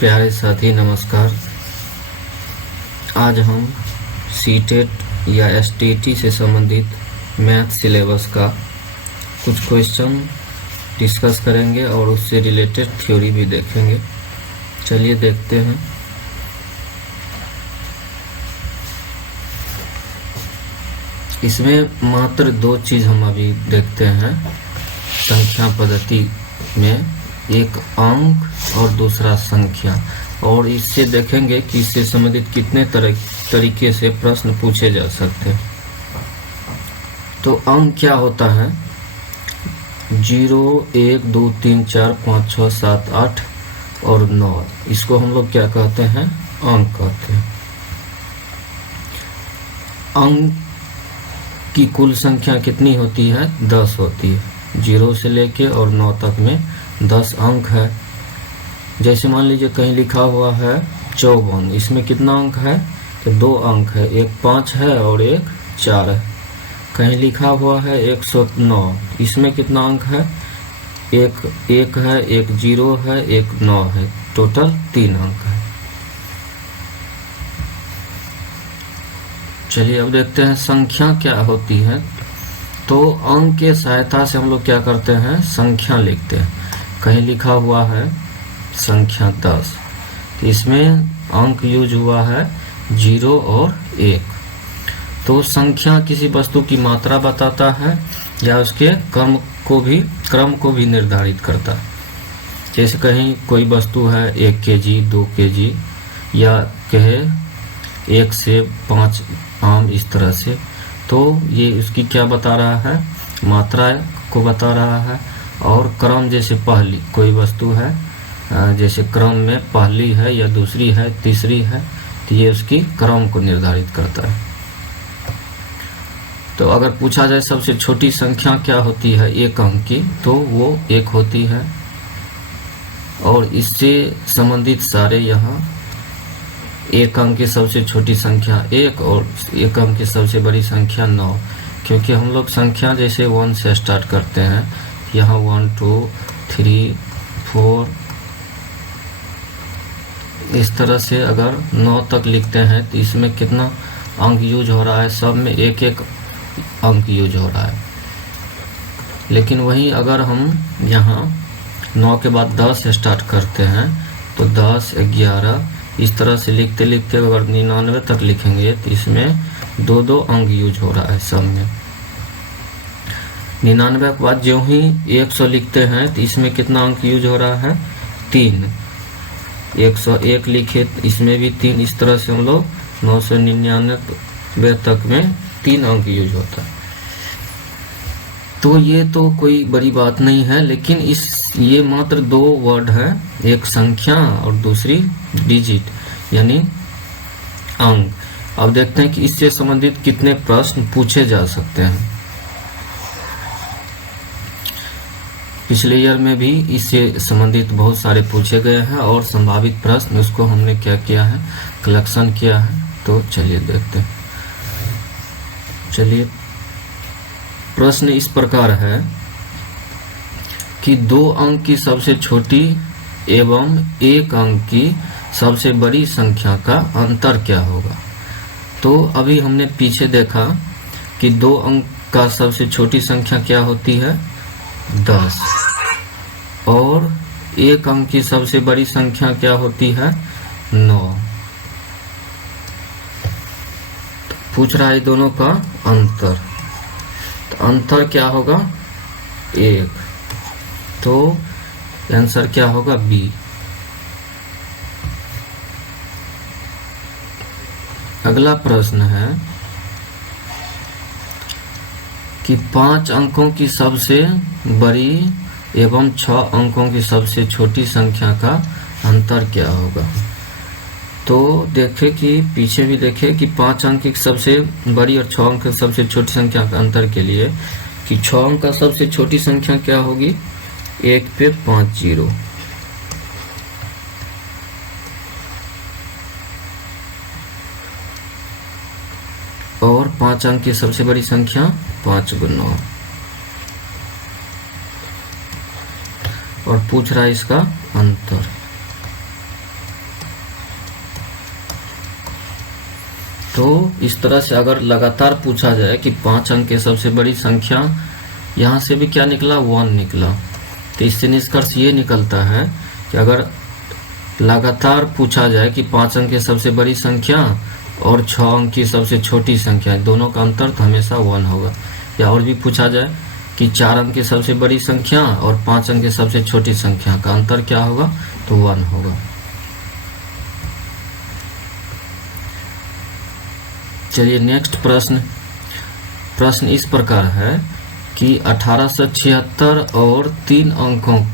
प्यारे साथी नमस्कार। आज हम सीटेट या एसटीटी से संबंधित मैथ सिलेबस का कुछ क्वेश्चन डिस्कस करेंगे और उससे रिलेटेड थ्योरी भी देखेंगे। चलिए देखते हैं। इसमें मात्र दो चीज़ हम अभी देखते हैं संख्या पद्धति में, एक अंक और दूसरा संख्या, और इससे देखेंगे कि इससे संबंधित कितने तरीके से प्रश्न पूछे जा सकते हैं। तो अंक क्या होता है? 0, 1, 2, 3, 4, 5, 6, 7, 8 और 9, इसको हम लोग क्या कहते हैं? अंक कहते हैं। अंक की कुल संख्या कितनी होती है? 10 होती है। 0 से लेके और 9 तक में 10 अंक है। जैसे मान लीजिए कहीं लिखा हुआ है 54, इसमें कितना अंक है? तो 2 अंक है, एक 5 है और एक 4 है। कहीं लिखा हुआ है 109, इसमें कितना अंक है? एक 1 है, एक 0 है, एक 9 है, टोटल 3 अंक है। चलिए अब देखते हैं संख्या क्या होती है। तो अंक के सहायता से हम लोग क्या करते हैं? संख्या लिखते हैं। कहीं लिखा हुआ है संख्या 10, तो इसमें अंक यूज हुआ है 0 और 1। तो संख्या किसी वस्तु की मात्रा बताता है या उसके क्रम को भी निर्धारित करता है। जैसे कहीं कोई वस्तु है 1 kg, 2 kg, या कहे 1 से 5 आम, इस तरह से, तो ये उसकी क्या बता रहा है? मात्रा को बता रहा है। और क्रम, जैसे पहली कोई वस्तु है, जैसे क्रम में पहली है या दूसरी है, तीसरी है, तो ये उसकी क्रम को निर्धारित करता है। तो अगर पूछा जाए सबसे छोटी संख्या क्या होती है 1 अंक की, तो वो 1 होती है। और इससे संबंधित सारे यहाँ 1 अंक की सबसे छोटी संख्या 1 और 1 अंक की सबसे बड़ी संख्या 9, क्योंकि हम लोग संख्या जैसे 1 से स्टार्ट करते हैं, यहाँ 1, 2, 3, 4, इस तरह से अगर 9 तक लिखते हैं तो इसमें कितना अंक यूज हो रहा है? सब में 1-1 अंक यूज हो रहा है। लेकिन वहीं अगर हम यहाँ 9 के बाद 10 स्टार्ट करते हैं तो 10, 11, इस तरह से लिखते लिखते अगर 99 तक लिखेंगे तो इसमें 2-2 अंक यूज हो रहा है सब में। 99 के बाद जो ही 100 लिखते हैं तो इसमें कितना अंक यूज हो रहा है? 3। 101 लिखे तो इसमें भी 3। इस तरह से हम लोग 999 तक में 3 अंक यूज होता है। तो ये तो कोई बड़ी बात नहीं है, लेकिन ये मात्र 2 वर्ड है, एक संख्या और दूसरी डिजिट यानी अंक। अब देखते हैं कि इससे संबंधित कितने प्रश्न पूछे जा सकते हैं। पिछले ईयर में भी इससे संबंधित बहुत सारे पूछे गए हैं और संभावित प्रश्न उसको हमने क्या किया है? कलेक्शन किया है। तो चलिए देखते हैं। चलिए, प्रश्न इस प्रकार है कि 2 अंक की सबसे छोटी एवं 1 अंक की सबसे बड़ी संख्या का अंतर क्या होगा? तो अभी हमने पीछे देखा कि 2 अंक का सबसे छोटी संख्या क्या होती है? 10, और 1 अंक की सबसे बड़ी संख्या क्या होती है? 9। पूछ रहा है दोनों का अंतर, तो अंतर क्या होगा? 1। तो आंसर क्या होगा? बी। अगला प्रश्न है कि 5 अंकों की सबसे बड़ी एवं 6 अंकों की सबसे छोटी संख्या का अंतर क्या होगा? तो देखें कि पीछे भी देखें कि 5 अंक की सबसे बड़ी और 6 अंक की सबसे छोटी संख्या का अंतर के लिए कि 6 अंक का सबसे छोटी संख्या क्या होगी? 1 पे 5 0, और 5 अंक की सबसे बड़ी संख्या 5 × 9। और पूछ रहा है इसका अंतर। तो इस तरह से अगर लगातार पूछा जाए कि 5 अंक के सबसे बड़ी संख्या, यहाँ से भी क्या निकला 1 निकला, तो इससे निष्कर्ष ये निकलता है कि अगर लगातार पूछा जाए कि 5 अंक की सबसे बड़ी संख्या और 6 अंक की सबसे छोटी संख्या, दोनों का अंतर तो हमेशा 1 होगा। या और भी पूछा जाए कि 4 अंक की सबसे बड़ी संख्या और 5 अंक की सबसे छोटी संख्या का अंतर क्या होगा, तो 1 होगा। चलिए नेक्स्ट प्रश्न इस प्रकार है कि 1876 और 3 अंकों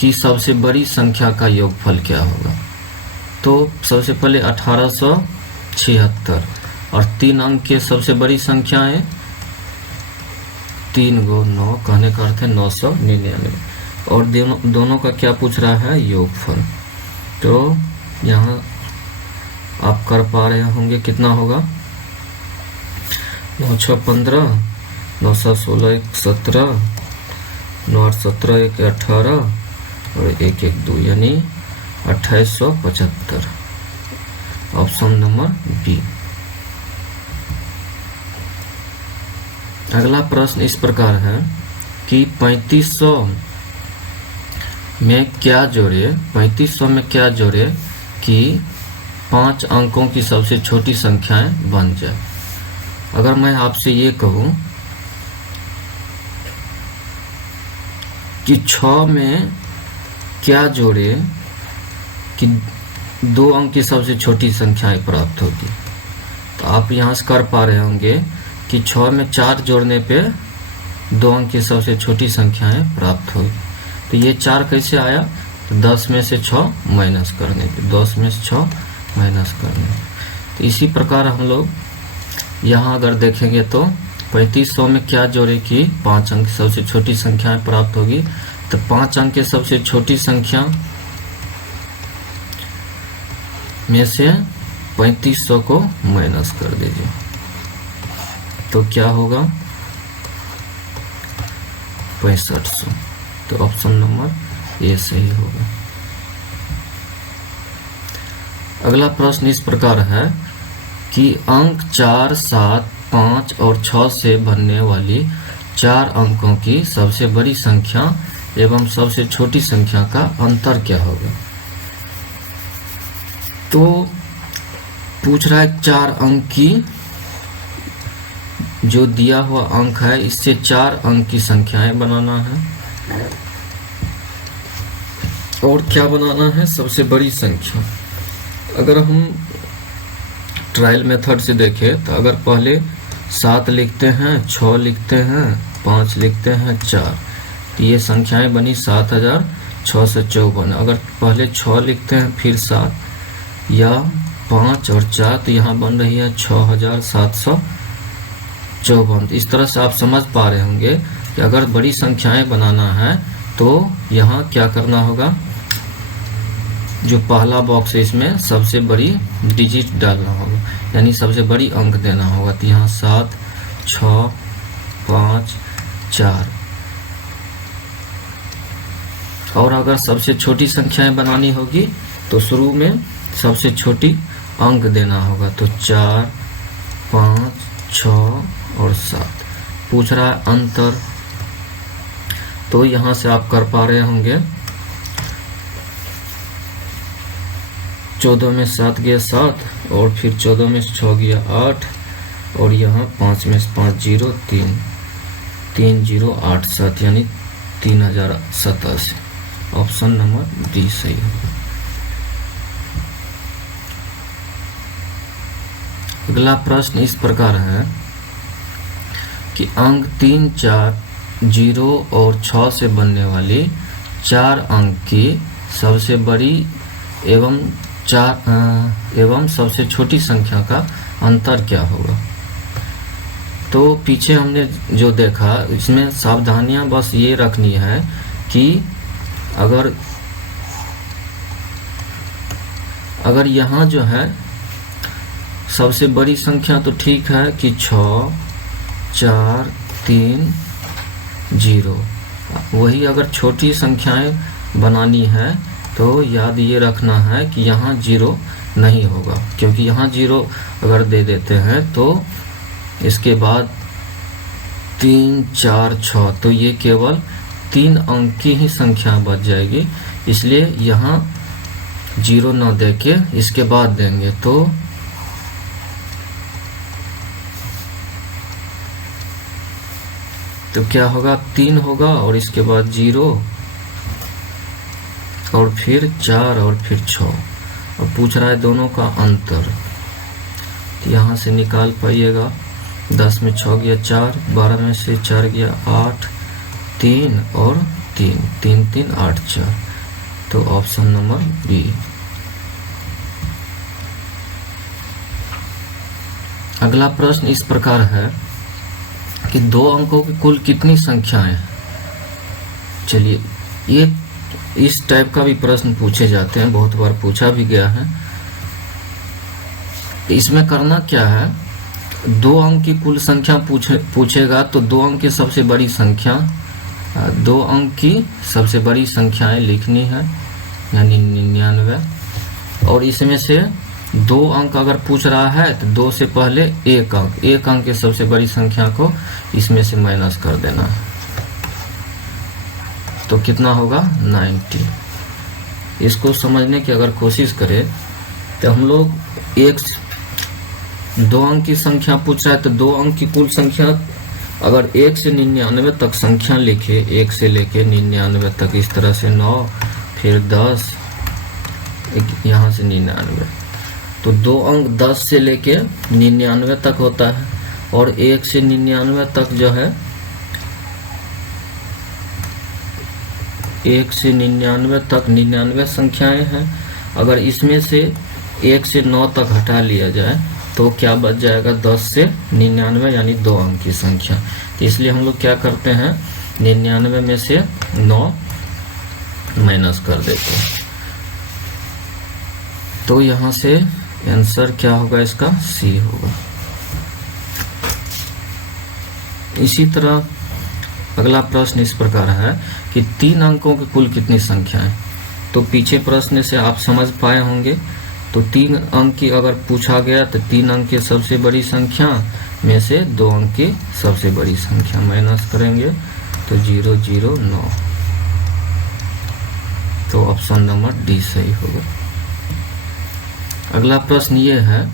की सबसे बड़ी संख्या का योगफल क्या होगा। तो सबसे पहले 1876 और 3 अंक के सबसे बड़ी संख्याएं 3 × 9 कहने का अर्थ है 999, और दोनों का क्या पूछ रहा है, योगफल। तो यहाँ आप कर पा रहे होंगे कितना होगा, 9 6 15, 9 7 16 1 17, 9 8 17 1 18 और 1 1 2 यानी 2875, ऑप्शन नंबर बी। अगला प्रश्न इस प्रकार है कि 3500 में क्या जोड़े कि 5 अंकों की सबसे छोटी संख्याएं बन जाए। अगर मैं आपसे ये कहूं कि 6 में क्या जोड़े कि 2 अंक की सबसे छोटी संख्याएं प्राप्त होगी, तो आप यहाँ से कर पा रहे होंगे कि 6 में 4 जोड़ने पे 2 अंक की सबसे छोटी संख्याएं प्राप्त होगी। तो ये 4 कैसे आया, तो 10 में से 6 माइनस करने पे, 10 में से 6 माइनस करने। तो इसी प्रकार हम लोग यहाँ अगर देखेंगे तो 3500 में क्या जोड़े कि 5 अंक की सबसे छोटी संख्याएं प्राप्त होगी, तो 5 अंक की सबसे छोटी संख्या में से 3500 को माइनस कर दीजिए, तो क्या होगा 6500। तो ऑप्शन नंबर ए सही होगा। अगला प्रश्न इस प्रकार है कि अंक 4 7 5 और 6 से बनने वाली 4 अंकों की सबसे बड़ी संख्या एवं सबसे छोटी संख्या का अंतर क्या होगा। तो पूछ रहा है 4 अंक की, जो दिया हुआ अंक है इससे 4 अंक की संख्याएं बनाना है, और क्या बनाना है, सबसे बड़ी संख्या। अगर हम ट्रायल मेथड से देखें तो अगर पहले 7 लिखते हैं, 6 लिखते हैं, 5 लिखते हैं, 4, तो ये संख्याएं बनी 7000 से 54। अगर पहले 6 लिखते हैं फिर 7 या 5 और 4, तो यहाँ बन रही है 6754। इस तरह से आप समझ पा रहे होंगे कि अगर बड़ी संख्याएं बनाना है तो यहाँ क्या करना होगा, जो पहला बॉक्स है इसमें सबसे बड़ी डिजिट डालना होगा, यानी सबसे बड़ी अंक देना होगा। तो यहाँ 7 6 5 4, और अगर सबसे छोटी संख्याएं बनानी होगी तो शुरू में सबसे छोटी अंक देना होगा। तो 4 5 6 और 7 पूछ रहा है अंतर, तो यहाँ से आप कर पा रहे होंगे 14 में 7 गया 7, और फिर 14 में 6 गया 8, और यहाँ 5 में 5 0 3 3 0 8 7 यानी 3087। ऑप्शन नंबर डी सही है। अगला प्रश्न इस प्रकार है कि अंक 3 4 0 और 6 से बनने वाली 4 अंक की सबसे बड़ी एवं सबसे छोटी संख्या का अंतर क्या होगा। तो पीछे हमने जो देखा इसमें सावधानियां बस ये रखनी है कि अगर यहाँ जो है सबसे बड़ी संख्या तो ठीक है कि 6 4 3 0, वही अगर छोटी संख्याएं बनानी है तो याद ये रखना है कि यहाँ 0 नहीं होगा, क्योंकि यहाँ 0 अगर दे देते हैं तो इसके बाद 3, 4, 6, तो ये केवल 3 अंक की ही संख्या बच जाएगी, इसलिए यहाँ 0 न दे के इसके बाद देंगे। तो क्या होगा, 3 होगा और इसके बाद 0 और फिर 4 और फिर 6। अब पूछ रहा है दोनों का अंतर, तो यहाँ से निकाल पाइएगा। 10 में 6 गया 4, 12 में से 4 गया 8, 3 और 3, 3, 3, 8, 4। तो ऑप्शन नंबर बी। अगला प्रश्न इस प्रकार है कि 2 अंकों की कुल कितनी संख्याएं। चलिए, ये इस टाइप का भी प्रश्न पूछे जाते हैं, बहुत बार पूछा भी गया है। इसमें करना क्या है, 2 अंक की कुल संख्या पूछेगा तो 2 अंक की सबसे बड़ी संख्या, 2 अंक की सबसे बड़ी संख्याएं लिखनी है, यानी 99। और इसमें से 2 अंक अगर पूछ रहा है तो 2 से पहले 1 अंक की सबसे बड़ी संख्या को इसमें से माइनस कर देना है, तो कितना होगा 90। इसको समझने की अगर कोशिश करें तो हम लोग 2 अंक की संख्या पूछ रहा है तो 2 अंक की कुल संख्या अगर 1 से 99 तक संख्या लिखे, 1 से लेके 99 तक, इस तरह से 9, फिर 10, यहाँ से 99, तो 2 अंक 10 से लेके 99 तक होता है, और 1 से 99 तक जो है, 1 से 99 तक 99 संख्याएं हैं। अगर इसमें से 1 से 9 तक हटा लिया जाए तो क्या बच जाएगा, 10 से 99, यानी 2 अंक की संख्या। तो इसलिए हम लोग क्या करते हैं, 99 में से 9 माइनस कर देते हैं। तो यहाँ से आंसर क्या होगा, इसका सी होगा। इसी तरह अगला प्रश्न इस प्रकार है कि 3 अंकों की कुल कितनी संख्याएं। तो पीछे प्रश्न से आप समझ पाए होंगे, तो 3 अंक की अगर पूछा गया तो 3 अंक की सबसे बड़ी संख्या में से 2 अंक की सबसे बड़ी संख्या माइनस करेंगे, तो 0, 0, 9। तो ऑप्शन नंबर डी सही होगा। अगला प्रश्न ये है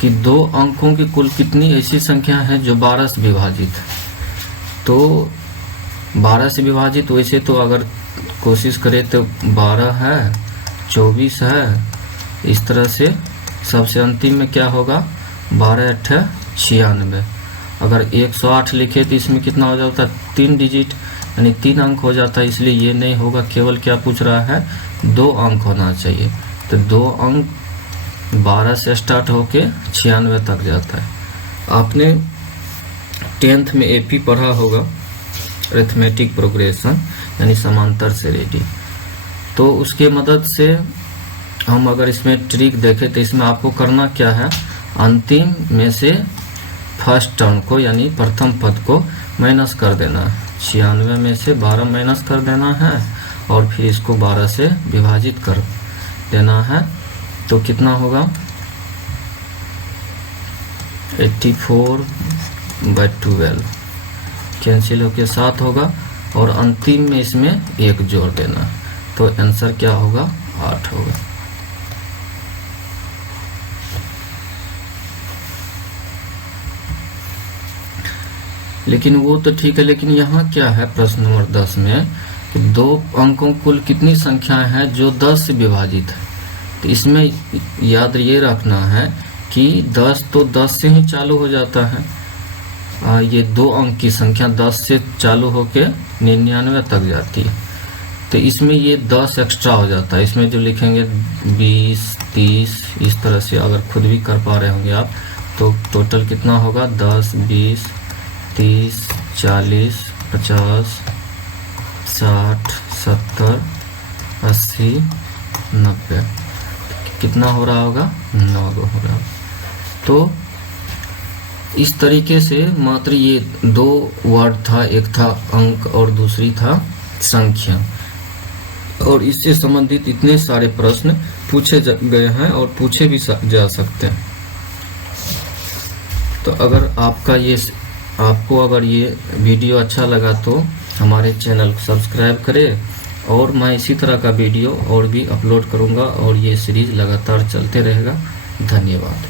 कि 2 अंकों की कुल कितनी ऐसी संख्या है जो 12 से विभाजित है। तो 12 से विभाजित वैसे तो अगर कोशिश करें तो 12 है, 24 है, इस तरह से सबसे अंतिम में क्या होगा, 12, 8, 96। अगर 108 लिखे तो इसमें कितना हो जाता है, 3 डिजिट, यानी 3 अंक हो जाता है, इसलिए ये नहीं होगा। केवल क्या पूछ रहा है, 2 अंक होना चाहिए। तो 2 अंक 12 से स्टार्ट होके 96 तक जाता है। आपने 10th में एपी पढ़ा होगा, अरिथमेटिक प्रोग्रेशन, यानी समांतर से रेडी। तो उसके मदद से हम अगर इसमें ट्रिक देखें तो इसमें आपको करना क्या है, अंतिम में से फर्स्ट टर्म को, यानी प्रथम पद को माइनस कर देना है। 96 में से 12 माइनस कर देना है और फिर इसको 12 से विभाजित कर देना है। तो कितना होगा, 84/12 कैंसिल होके 7 होगा, और अंतिम में इसमें 1 जोड़ देना है। तो आंसर क्या होगा, 8 होगा। लेकिन वो तो ठीक है, लेकिन यहाँ क्या है प्रश्न नंबर 10 में कि 2 अंकों कुल कितनी संख्याएं हैं जो 10 से विभाजित है। तो इसमें याद ये रखना है कि 10 तो 10 से ही चालू हो जाता है। ये 2 अंक की संख्या 10 से चालू होके 99 तक जाती है। तो इसमें ये 10 एक्स्ट्रा हो जाता है। इसमें जो लिखेंगे 20, 30, इस तरह से अगर खुद भी कर पा रहे होंगे आप, तो टोटल कितना होगा, 10, 20, 30, 40, 50, 60, 70, 80, 90, कितना हो रहा होगा, 9 हो रहा होगा। तो इस तरीके से मात्र ये 2 वर्ड था, एक था अंक और दूसरी था संख्या। और इससे संबंधित इतने सारे प्रश्न पूछे गए हैं और पूछे भी जा सकते हैं। तो अगर आपको अगर ये वीडियो अच्छा लगा तो हमारे चैनल को सब्सक्राइब करें, और मैं इसी तरह का वीडियो और भी अपलोड करूंगा और ये सीरीज लगातार चलते रहेगा। धन्यवाद।